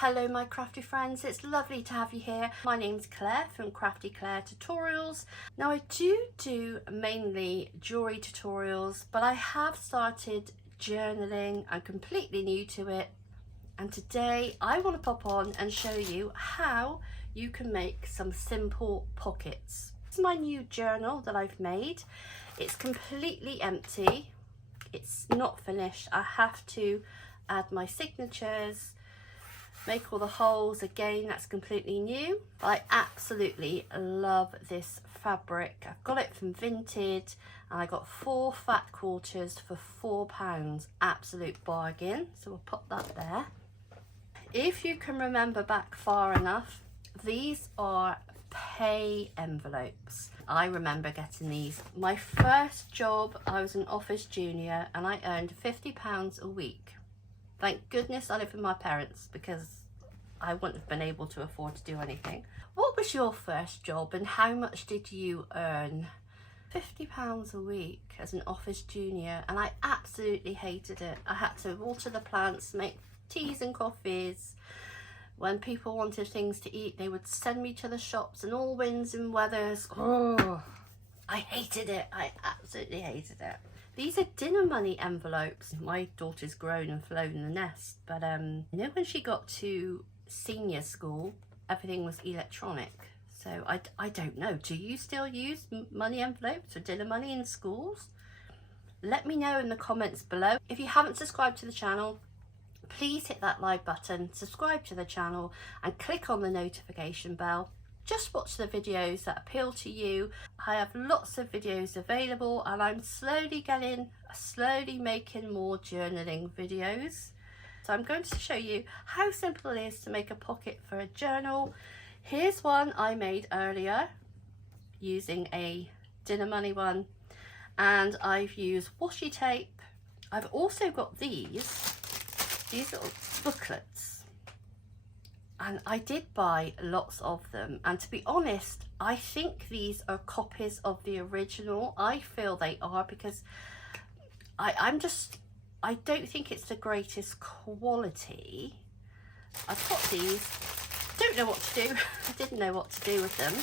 Hello my crafty friends, it's lovely to have you here. My name's Claire from Crafty Claire Tutorials. Now I do mainly jewellery tutorials, but I have started journaling. I'm completely new to it, and today I want to pop on and show you how you can make some simple pockets. This is my new journal that I've made. It's completely empty, it's not finished. I have to add my signatures, make all the holes again. That's completely new. I absolutely love this fabric. I've got it from Vinted and I got 4 fat quarters for £4. Absolute bargain. So we'll put that there. If you can remember back far enough, these are pay envelopes. I remember getting these. My first job, I was an office junior and I earned £50 a week. Thank goodness I live with my parents, because I wouldn't have been able to afford to do anything. What was your first job and how much did you earn? £50 a week as an office junior, and I absolutely hated it. I had to water the plants, make teas and coffees. When people wanted things to eat, they would send me to the shops and all winds and weathers. Oh, I hated it. I absolutely hated it. These are dinner money envelopes. My daughter's grown and flown the nest, but you know, when she got to senior school, everything was electronic. So I don't know. Do you still use money envelopes or dinner money in schools? Let me know in the comments below. If you haven't subscribed to the channel, please hit that like button, subscribe to the channel and click on the notification bell. Just watch the videos that appeal to you. I have lots of videos available and I'm slowly making more journaling videos. So I'm going to show you how simple it is to make a pocket for a journal. Here's one I made earlier using a dinner money one, and I've used washi tape. I've also got these little booklets. And I did buy lots of them, and to be honest, I think these are copies of the original. I feel they are, because I don't think it's the greatest quality. I've got these, don't know what to do. I didn't know what to do with them.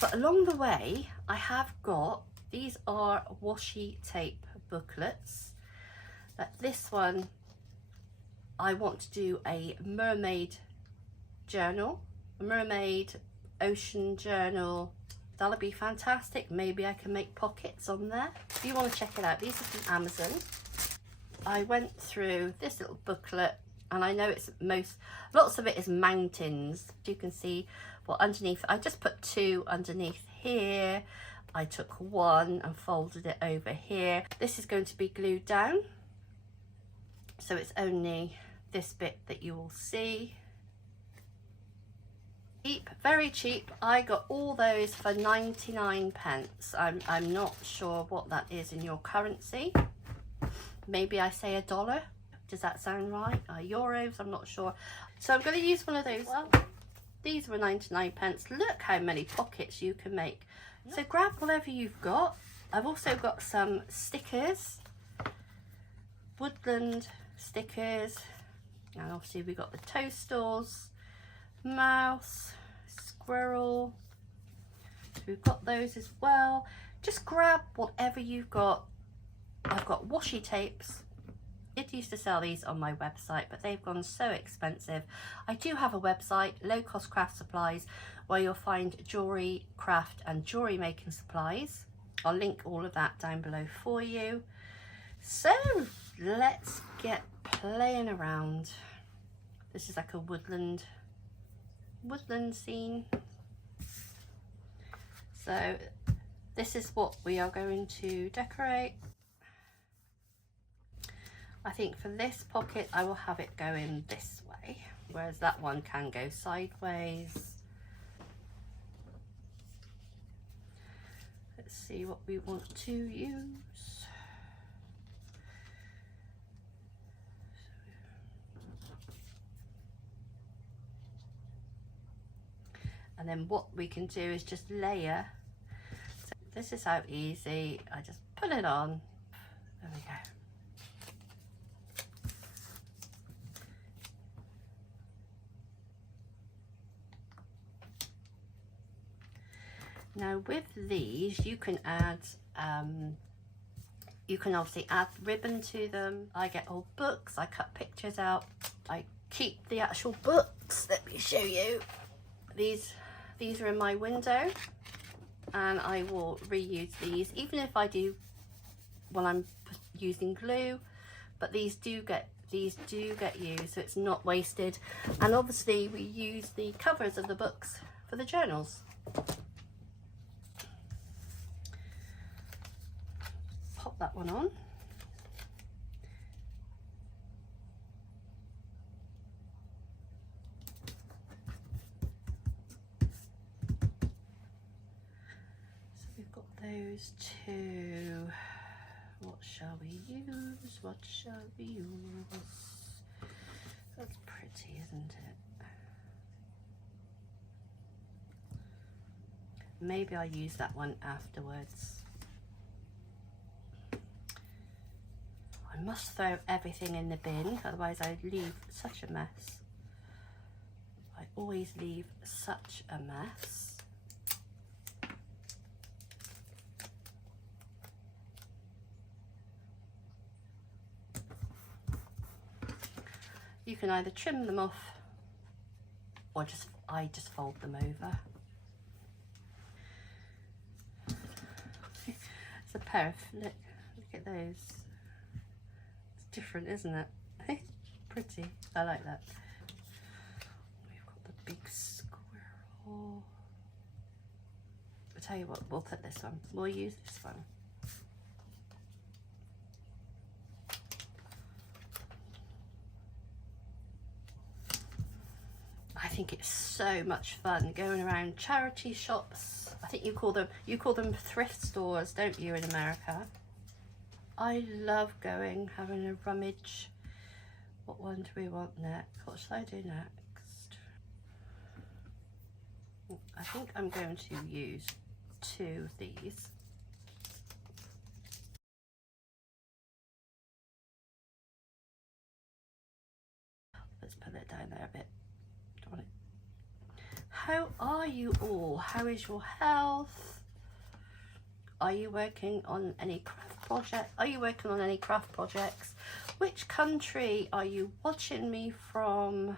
But along the way, I have got, these are washi tape booklets. But this one, I want to do a mermaid journal, a mermaid ocean journal. That'll be fantastic. Maybe I can make pockets on there. If you want to check it out, these are from Amazon. I went through this little booklet, and I know it's lots of it is mountains. You can see, well, underneath, I just put 2 underneath here. I took 1 and folded it over here. This is going to be glued down, so it's only this bit that you will see. Cheap, very cheap. I got all those for 99 pence. I'm not sure what that is in your currency. Maybe I say $1. Does that sound right? Euros, I'm not sure. So I'm going to use one of those. Well, these were 99 pence. Look how many pockets you can make. So grab whatever you've got. I've also got some stickers, woodland stickers, and obviously we've got the toasters, mouse, squirrel. So we've got those as well. Just grab whatever you've got. I've got washi tapes. I did used to sell these on my website, but they've gone so expensive. I do have a website, Low Cost Craft Supplies, where you'll find jewellery, craft and jewellery making supplies. I'll link all of that down below for you. So let's get playing around. This is like a woodland scene. So this is what we are going to decorate. I think for this pocket I will have it going this way, whereas that one can go sideways. Let's see what we want to use. And then what we can do is just layer. So this is how easy. I just put it on. There we go. Now with these you can add, you can obviously add ribbon to them. I get old books, I cut pictures out, I keep the actual books. Let me show you. These are in my window, and I will reuse these even if I do when I'm using glue, but these do get used, so it's not wasted. And obviously we use the covers of the books for the journals. Pop that one on. So we've got those two. What shall we use? What shall we use? That's pretty, isn't it? Maybe I'll use that one afterwards. I must throw everything in the bin, otherwise I leave such a mess. I always leave such a mess. You can either trim them off or I just fold them over. It's a pair of, look at those. It's different, isn't it? Pretty, I like that. We've got the big squirrel. I'll tell you what, we'll put this on. We'll use this one. I think it's so much fun going around charity shops. I think you call them thrift stores, don't you, in America? I love having a rummage. What one do we want next? What shall I do next? I think I'm going to use two of these. Let's put it down there a bit. How are you all? How is your health? Are you working on any craft project? Are you working on any craft projects? Which country are you watching me from?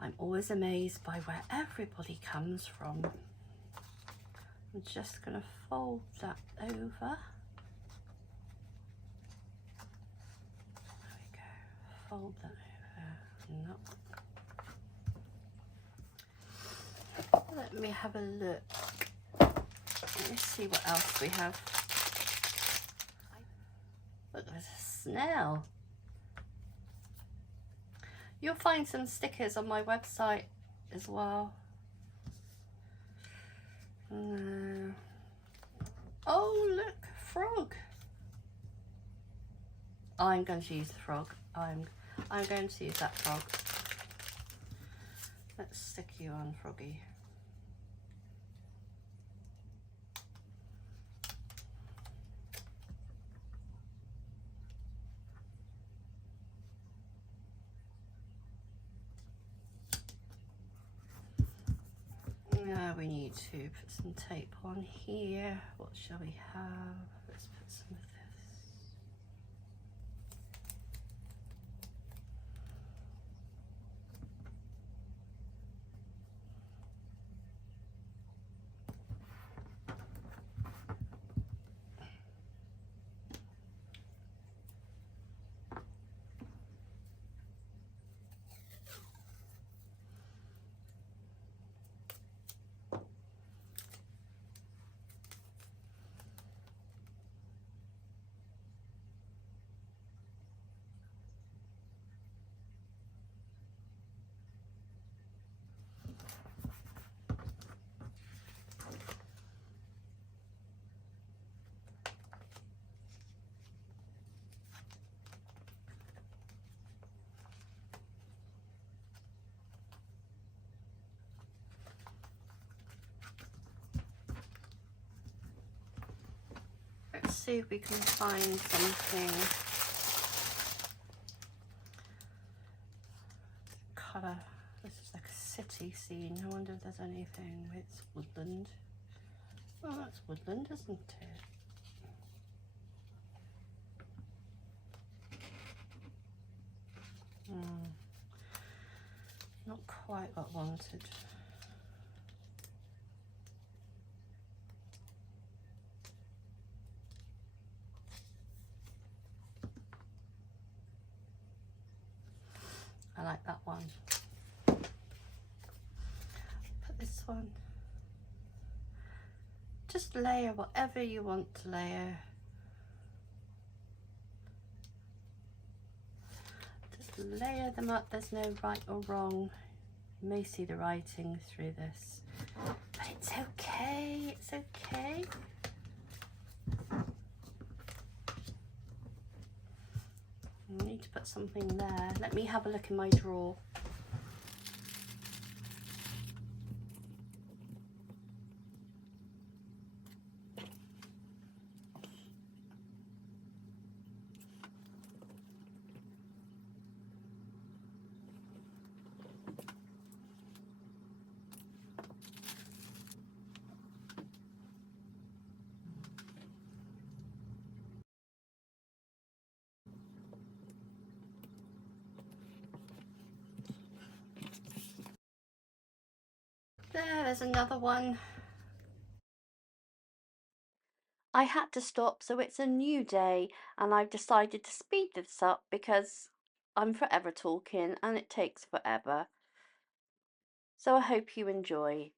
I'm always amazed by where everybody comes from. I'm just going to fold that over. There we go. Fold that over. Nope. Let me have a look. Let me see what else we have. Look, there's a snail. You'll find some stickers on my website as well. Oh, look, frog. I'm going to use the frog. I'm going to use that frog. Let's stick you on, Froggy. Now we need to put some tape on here. What shall we have? Let's put some of this. Let's see if we can find something colour. This is like a city scene. I wonder if there's anything. It's woodland. Oh, that's woodland, isn't it? Not quite what I wanted. I like that one. Put this one. Just layer whatever you want to layer. Just layer them up. There's no right or wrong. You may see the writing through this, but it's okay. It's okay. I need to put something there. Let me have a look in my drawer. There's another one. I had to stop, so it's a new day, and I've decided to speed this up because I'm forever talking and it takes forever. So I hope you enjoy.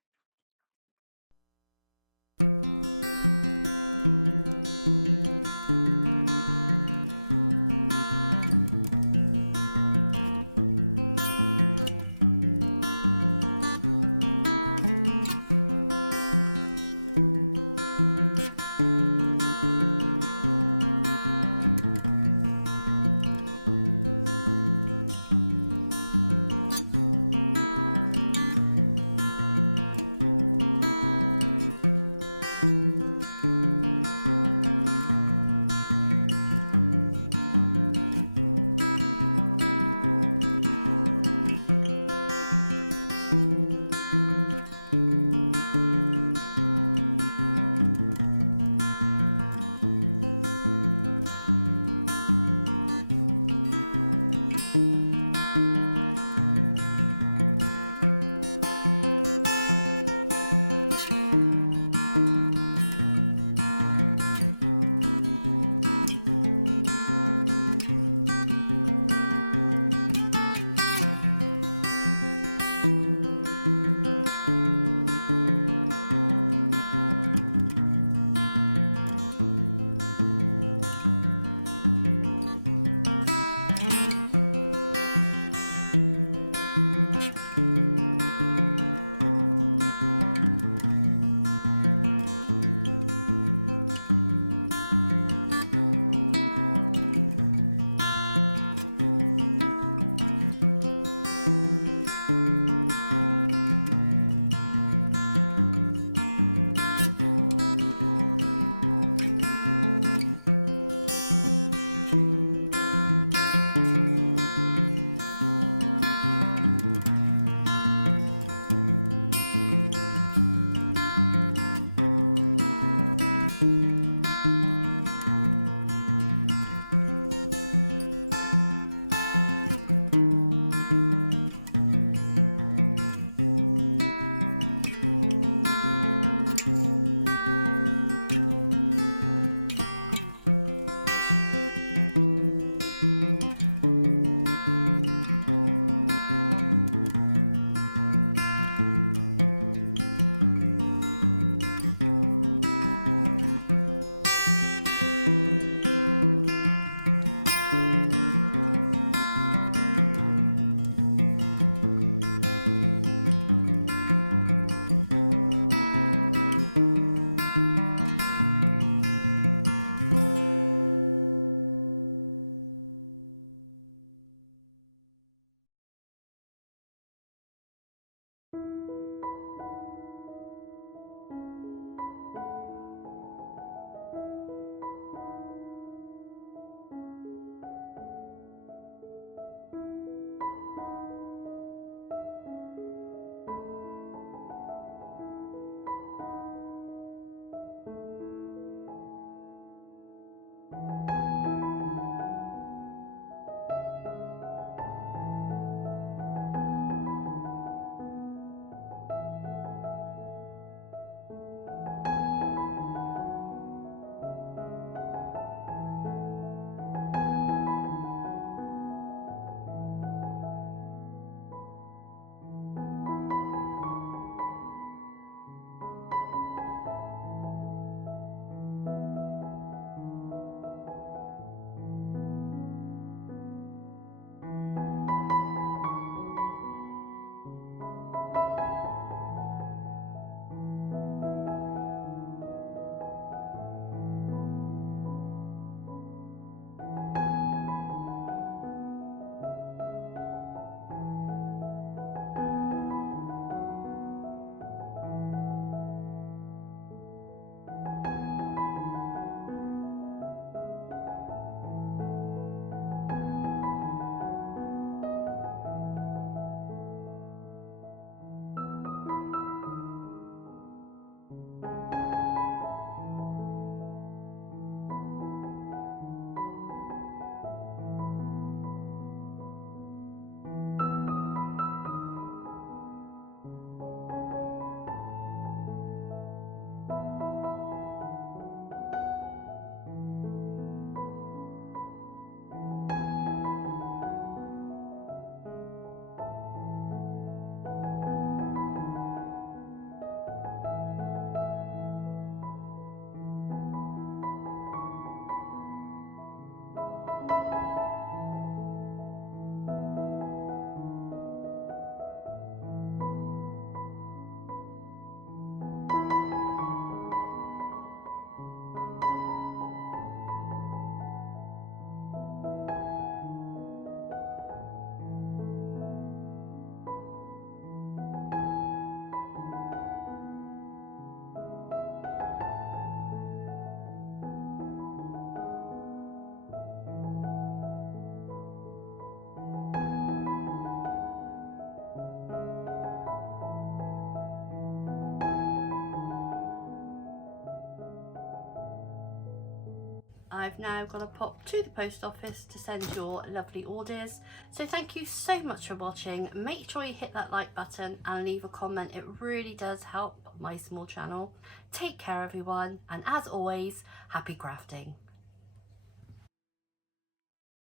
now got to pop to the post office to send your lovely orders. So thank you so much for watching. Make sure you hit that like button and leave a comment. It really does help my small channel. Take care everyone, and as always, happy crafting.